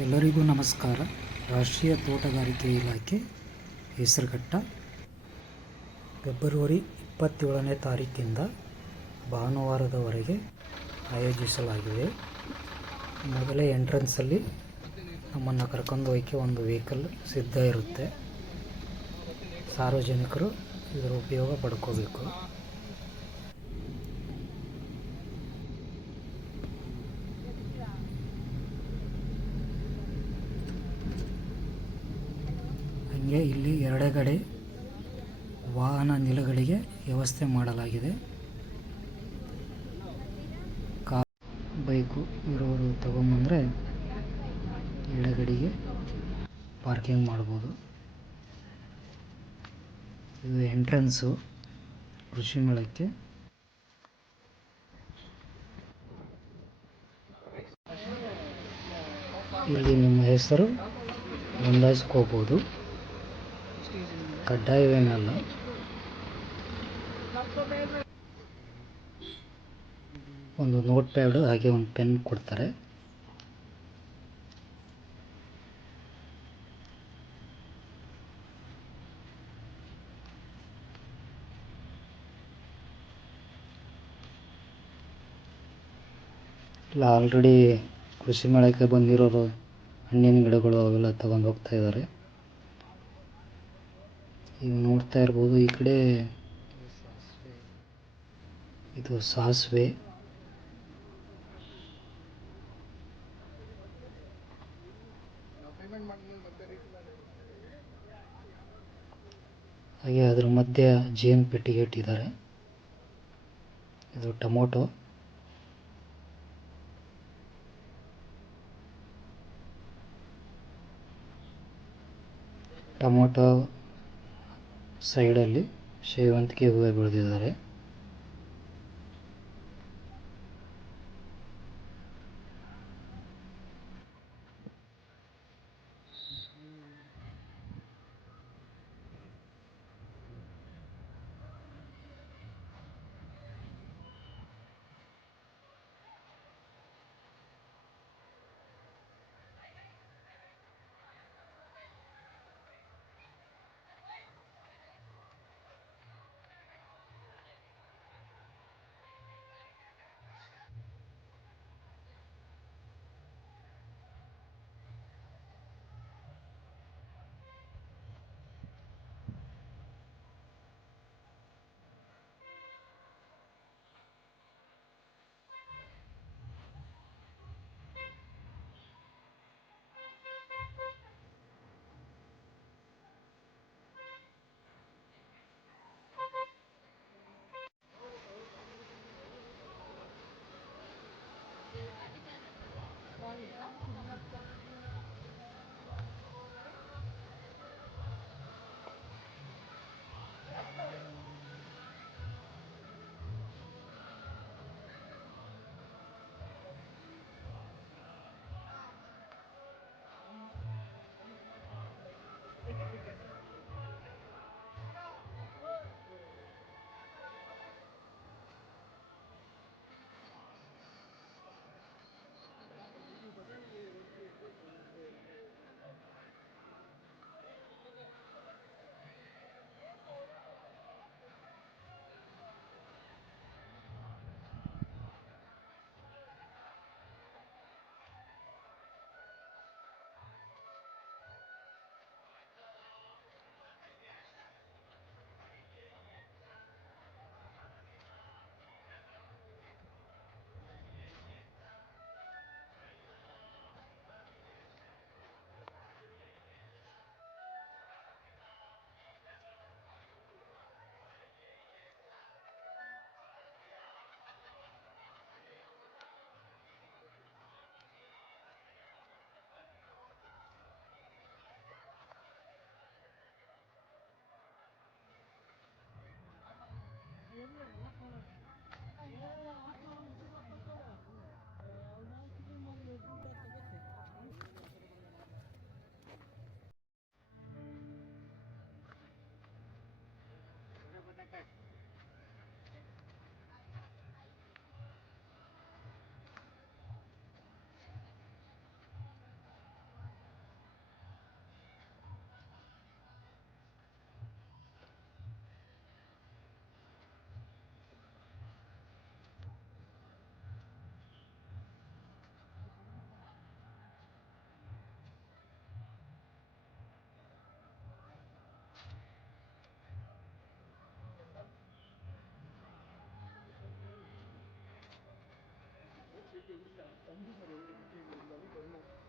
ಎಲ್ಲರಿಗೂ ನಮಸ್ಕಾರ. ರಾಷ್ಟ್ರೀಯ ತೋಟಗಾರಿಕೆ ಇಲಾಖೆ, ಹೆಸರುಘಟ್ಟ, ಫೆಬ್ರವರಿ ಇಪ್ಪತ್ತೇಳನೇ ತಾರೀಕಿಂದ ಭಾನುವಾರದವರೆಗೆ ಆಯೋಜಿಸಲಾಗಿದೆ. ಮೊದಲೇ ಎಂಟ್ರೆನ್ಸಲ್ಲಿ ನಮ್ಮನ್ನು ಕರ್ಕೊಂಡು ಹೋಗೋಕ್ಕೆ ಒಂದು ವೆಹಿಕಲ್ ಸಿದ್ಧ ಇರುತ್ತೆ. ಸಾರ್ವಜನಿಕರು ಇದರ ಉಪಯೋಗ ಪಡ್ಕೋಬೇಕು. ಹಾಗೆ ಇಲ್ಲಿ ಎರಡೆಗಡೆ ವಾಹನ ನಿಲುಗಳಿಗೆ ವ್ಯವಸ್ಥೆ ಮಾಡಲಾಗಿದೆ. ಕಾ ಬೈಕು ಇರೋರು ತಗೊಂಬಂದರೆ ಎಡಗಡೆಗೆ ಪಾರ್ಕಿಂಗ್ ಮಾಡ್ಬೋದು. ಇದು ಎಂಟ್ರೆನ್ಸು ಕೃಷಿ ಮೇಳಕ್ಕೆ. ಇಲ್ಲಿ ನಿಮ್ಮ ಹೆಸರು ನೋಂದಾಯಿಸ್ಕೋಬೋದು ಕಡ್ಡಾಯವೇನಲ್ಲ ಒಂದು ನೋಟ್ ಪ್ಯಾಡು ಹಾಗೆ ಒಂದು ಪೆನ್ ಕೊಡ್ತಾರೆ. ಇಲ್ಲ ಆಲ್ರೆಡಿ ಕೃಷಿ ಮೇಳಕ್ಕೆ ಬಂದಿರೋರು, ಹಣ್ಣಿನ ಗಿಡಗಳು ಅವೆಲ್ಲ ತಗೊಂಡು ಹೋಗ್ತಾ ಇದ್ದಾರೆ. ಈಗ ನೋಡ್ತಾ ಇರ್ಬೋದು ಈ ಕಡೆ ಇದು ಸಾಸಿವೆ. ಹಾಗೆ ಅದ್ರ ಮಧ್ಯೆ ಜೇನು ಪೆಟ್ಟಿಗೆ ಇಟ್ಟಿದ್ದಾರೆ. ಇದು ಟೊಮೊಟೊ. ಟೊಮೊಟೊ ಸೈಡಲ್ಲಿ ಸೇವಂತಿಗೆ ಹೂವ ಬೆಳೆದಿದ್ದಾರೆ. 이제 우리가 엄두서를 이렇게 된다니까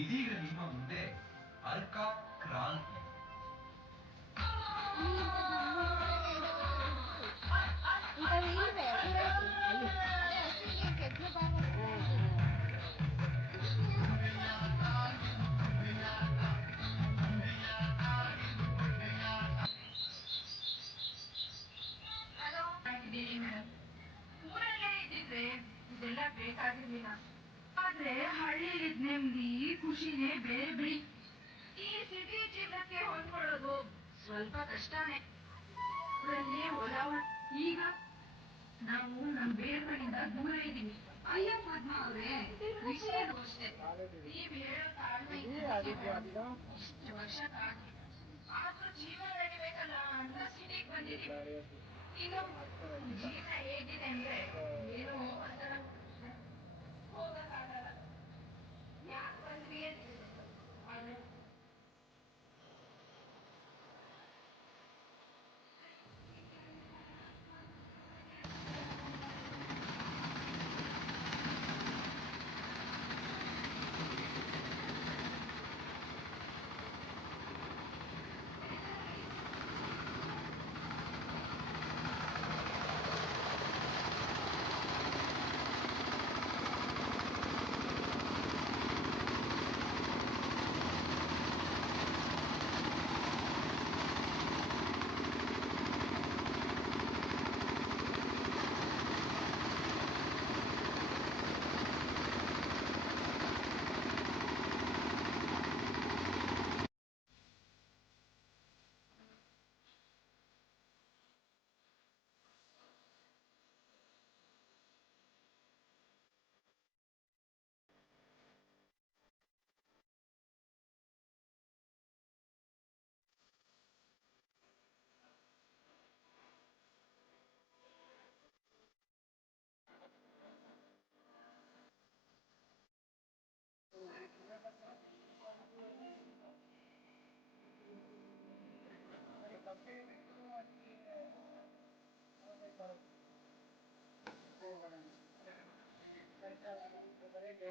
ಇದೀಗ ನಿಮ್ಮ ಬೇರೆ ಬಿಡಿ ಈ ಸಿಟಿ ಜೀವನಕ್ಕೆ ಹೊಂದ್ಕೊಳ್ಳೋದು ಸ್ವಲ್ಪ ಕಷ್ಟನೇ. ಹೊಲ ಈಗ ನಾವು ನಮ್ ಬೇರ್ಗಳಿಂದ ದೂರ ಇದ್ದೀವಿ. ಅಯ್ಯ ಪದ್ಮ ಅವರೇ ವಿಷಯನೂ ಅಷ್ಟೇ. ನೀವ್ ಹೇಳೋ ತಾಳ್ಮೆ ಇಷ್ಟು ವರ್ಷ ಕಾದು ಆದ್ರೂ ಜೀವನ ನಡಿಬೇಕಲ್ಲ ಅಂತ ಸಿಟಿಗೆ ಬಂದಿದ್ದೀವಿ ಇನ್ನು ಜೀವನ ಹೇಗಿದೆ ಅಂದ್ರೆ ಏನೋ ಒಂಥರ ಹೋಗಕ್ಕಾಗಲ್ಲ ಯಾಕೆ ಬಂದ್ವಿ ಅಂತ ಆದ್ರೆ ಈ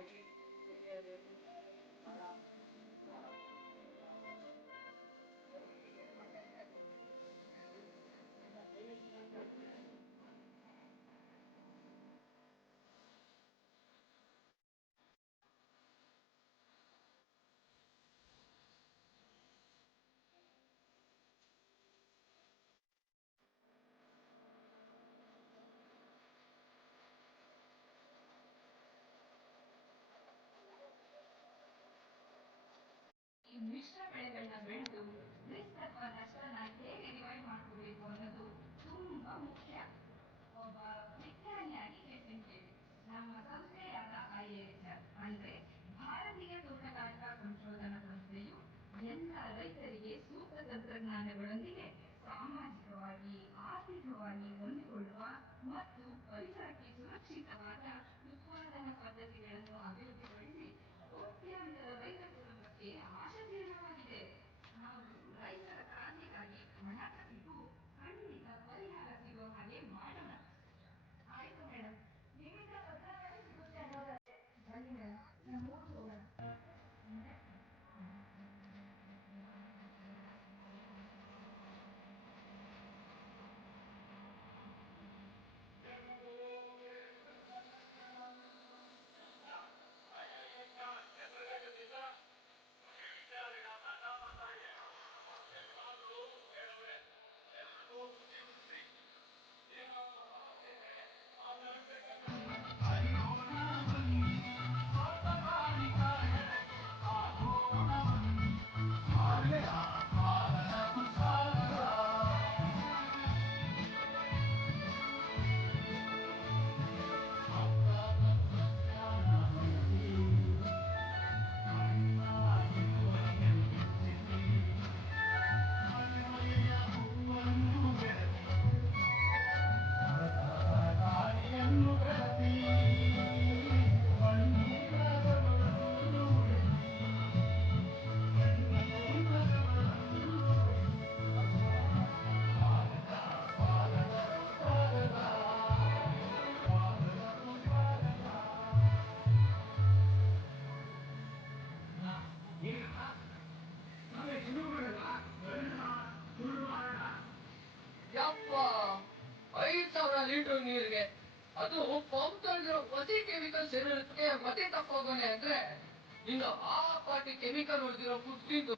ಲೀಟರ್ ನೀರಿಗೆ. ಅದು ಪಂಪ್ ತೊಳೆದಿರೋ ಪ್ರತಿ ಕೆಮಿಕಲ್ ಸೇರಿರುತ್ತೆ ಮತ್ತೆ ತಪ್ಪೋಗನೆ ಅಂದ್ರೆ ಇನ್ನು ಆ ಪಾಟಿ ಕೆಮಿಕಲ್ ಹೊಡೆದಿರೋ ಫುಡ್ ತಿಂದು